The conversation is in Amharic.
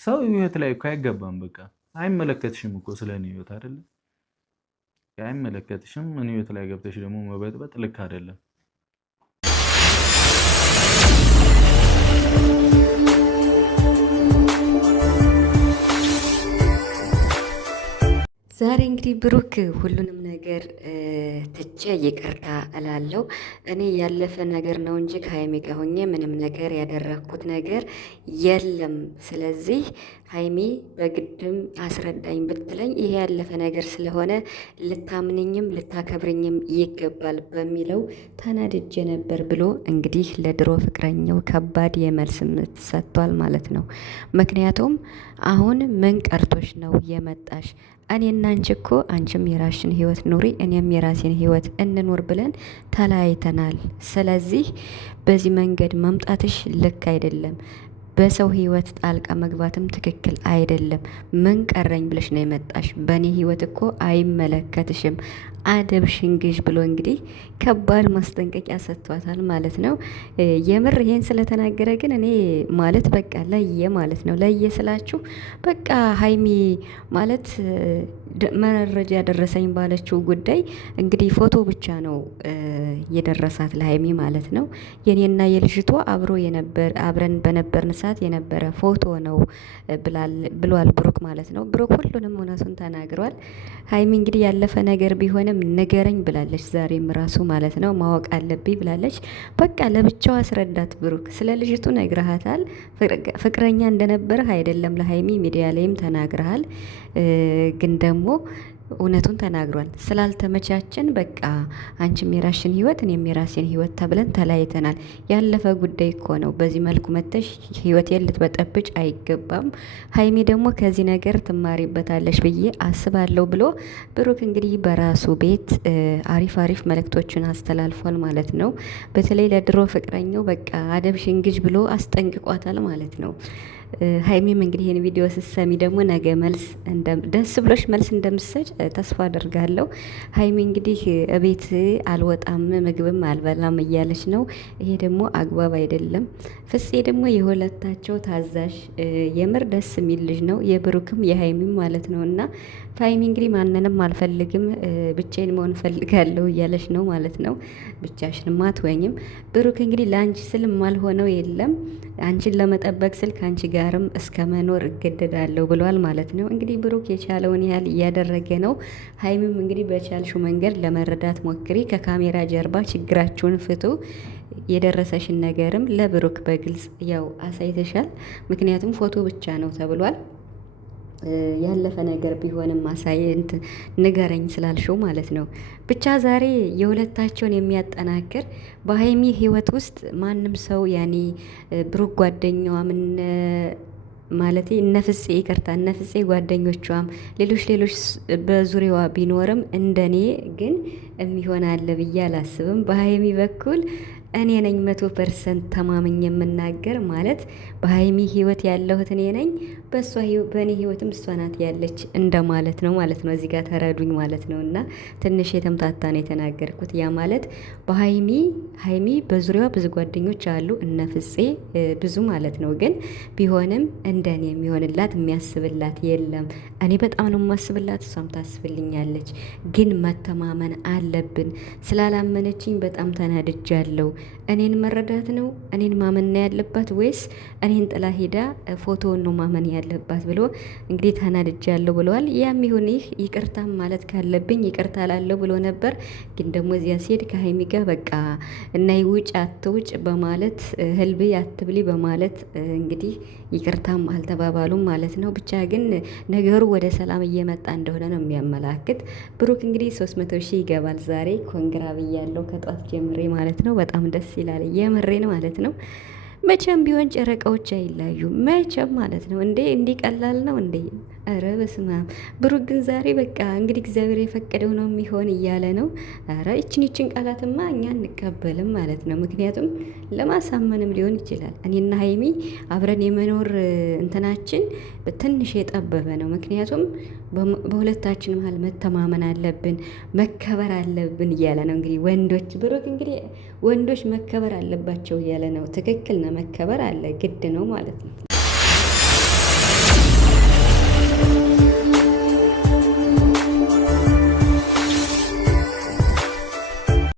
ሰው ህይወት ላይ እኮ አይገባም። በቃ አይመለከትሽም እኮ ስለኔ ህይወት አይደለ? አይመለከትሽም። እኔ ህይወት ላይ ገብተሽ ደግሞ መበጥበጥ ልክ አይደለም። ዛሬ እንግዲህ ብሩክ ሁሉንም ነገር ትቼ ይቅርታ እላለሁ። እኔ ያለፈ ነገር ነው እንጂ ከሀይሚ ጋር ሆኜ ምንም ነገር ያደረግኩት ነገር የለም። ስለዚህ ሀይሚ በግድም አስረዳኝ ብትለኝ ይሄ ያለፈ ነገር ስለሆነ ልታምንኝም ልታከብርኝም ይገባል በሚለው ተናድጄ ነበር ብሎ እንግዲህ ለድሮ ፍቅረኛው ከባድ የመልስ ምት ሰጥቷል ማለት ነው። ምክንያቱም አሁን ምን ቀርቶሽ ነው የመጣሽ? እኔና አንቺ እኮ አንቺም የራስሽን ህይወት ኑሪ እኔም የራሴን ህይወት እንኑር ብለን ተለያይተናል። ስለዚህ በዚህ መንገድ መምጣትሽ ልክ አይደለም። በሰው ህይወት ጣልቃ መግባትም ትክክል አይደለም። ምን ቀረኝ ብለሽ ነው የመጣሽ? በእኔ ህይወት እኮ አይመለከትሽም። አደብ ሽንግሽ ብሎ እንግዲህ ከባድ ማስጠንቀቂያ ሰጥቷታል ማለት ነው። የምር ይሄን ስለተናገረ ግን እኔ ማለት በቃ ለየ ማለት ነው። ለየ ስላችሁ በቃ ሀይሚ ማለት መረጃ ደረሰኝ ባለችው ጉዳይ እንግዲህ ፎቶ ብቻ ነው የደረሳት ለሀይሚ ማለት ነው። የኔና የልጅቷ አብረን በነበርን ሰዓት የነበረ ፎቶ ነው ብሏል ብሩክ ማለት ነው። ብሩክ ሁሉንም እውነቱን ተናግሯል። ሀይሚ እንግዲህ ያለፈ ነገር ቢሆንም ንገረኝ ብላለች። ዛሬም ራሱ ማለት ነው ማወቅ አለብኝ ብላለች። በቃ ለብቻው አስረዳት ብሩክ። ስለ ልጅቱ ነግረሃታል። ፍቅረኛ እንደነበረህ አይደለም ለሀይሚ ሚዲያ ላይም ተናግረሃል። ግን ደግሞ እውነቱን ተናግሯል። ስላልተመቻችን በቃ አንቺም የራስሽን ህይወት እኔም የራሴን ህይወት ተብለን ተለያይተናል። ያለፈ ጉዳይ እኮ ነው። በዚህ መልኩ መተሽ ህይወቴን ልትበጠብጭ አይገባም። ሀይሚ ደግሞ ከዚህ ነገር ትማሪበታለሽ ብዬ አስባለሁ ብሎ ብሩክ እንግዲህ በራሱ ቤት አሪፍ መልእክቶችን አስተላልፏል ማለት ነው። በተለይ ለድሮ ፍቅረኛው በቃ አደብ ሽንግጅ ብሎ አስጠንቅቋታል ማለት ነው። ሀይሚም እንግዲህ ይህን ቪዲዮ ስትሰሚ ደግሞ ነገ መልስ ደስ ብሎሽ መልስ እንደምትሰጭ ተስፋ አደርጋለሁ። ሀይሚ እንግዲህ እቤት አልወጣም ምግብም አልበላም እያለች ነው። ይሄ ደግሞ አግባብ አይደለም። ፍፄ ደግሞ የሁለታቸው ታዛዥ የምር ደስ የሚል ልጅ ነው፣ የብሩክም የሀይሚም ማለት ነው። እና ሀይሚ እንግዲህ ማንንም አልፈልግም ብቻዬን መሆን ፈልጋለሁ እያለች ነው ማለት ነው። ብቻሽንማ አትወኝም። ብሩክ እንግዲህ ለአንቺ ስል ማልሆነው የለም አንቺን ለመጠበቅ ስል ከአንቺ ጋርም እስከ መኖር እገደዳለሁ ብሏል ማለት ነው። እንግዲህ ብሩክ የቻለውን ያህል እያደረገ ነው። ሀይሚም እንግዲህ በቻልሽው መንገድ ለመረዳት ሞክሪ፣ ከካሜራ ጀርባ ችግራችሁን ፍቱ። የደረሰሽን ነገርም ለብሩክ በግልጽ ያው አሳይተሻል። ምክንያቱም ፎቶ ብቻ ነው ተብሏል። ያለፈ ነገር ቢሆንም ማሳየት ንገረኝ ስላልሽው ማለት ነው። ብቻ ዛሬ የሁለታቸውን የሚያጠናክር በሀይሚ ህይወት ውስጥ ማንም ሰው ያኔ ብሩክ ጓደኛዋ ምን ማለት እነፍጼ ይቅርታ እነፍጼ ጓደኞቿም ሌሎች በዙሪያዋ ቢኖርም እንደኔ ግን የሚሆን አለ ብዬ አላስብም። በሀይሚ በኩል እኔ ነኝ 100% ተማምኝ የምናገር ማለት በሀይሚ ህይወት ያለሁት እኔ ነኝ፣ በእኔ ህይወትም እሷ ናት ያለች እንደማለት ነው ማለት ነው። እዚህ ጋር ተረዱኝ ማለት ነው። እና ትንሽ የተምታታ ነው የተናገርኩት። ያ ማለት ሀይሚ በዙሪያዋ ብዙ ጓደኞች አሉ እነ ፍፄ ብዙ ማለት ነው። ግን ቢሆንም እንደኔ የሚሆንላት የሚያስብላት የለም። እኔ በጣም ነው የማስብላት፣ እሷም ታስብልኛለች። ግን መተማመን አለብን። ስላላመነችኝ በጣም ተናድጃለሁ። እኔን መረዳት ነው እኔን ማመን ያለባት ወይስ እኔን ጥላ ሄዳ ፎቶውን ነው ማመን ያለባት ብሎ እንግዲህ ተናድጃለሁ ብለዋል። ያም ይሁን ይህ ይቅርታም ማለት ካለብኝ ይቅርታ ላለሁ ብሎ ነበር። ግን ደግሞ እዚያ ሲሄድ ከሀይሚ ጋር በቃ እና ውጭ አትውጭ በማለት ህልብ አትብሊ በማለት እንግዲህ ይቅርታም አልተባባሉም ማለት ነው። ብቻ ግን ነገሩ ወደ ሰላም እየመጣ እንደሆነ ነው የሚያመላክት። ብሩክ እንግዲህ 300,000 ይገባል ዛሬ። ኮንግራ ብያለሁ ከጧት ጀምሬ ማለት ነው። በጣም ደስ ይላል የምሬን ማለት ነው። መቼም ቢሆን ጨረቃዎች አይላዩ መቼም ማለት ነው። እንዴ እንዲህ ቀላል ነው እንዴ? ኧረ በስመ አብ። ብሩክ ግን ዛሬ በቃ እንግዲህ እግዚአብሔር የፈቀደው ነው የሚሆን እያለ ነው። ኧረ ይችን ቃላትማ እኛ እንቀበልም ማለት ነው። ምክንያቱም ለማሳመንም ሊሆን ይችላል። እኔና ሀይሚ አብረን የመኖር እንትናችን ትንሽ የጠበበ ነው። ምክንያቱም በሁለታችን መሀል መተማመን አለብን፣ መከበር አለብን እያለ ነው። እንግዲህ ወንዶች ብሩክ እንግዲህ ወንዶች መከበር አለባቸው እያለ ነው። ትክክል ነው፣ መከበር አለ ግድ ነው ማለት ነው።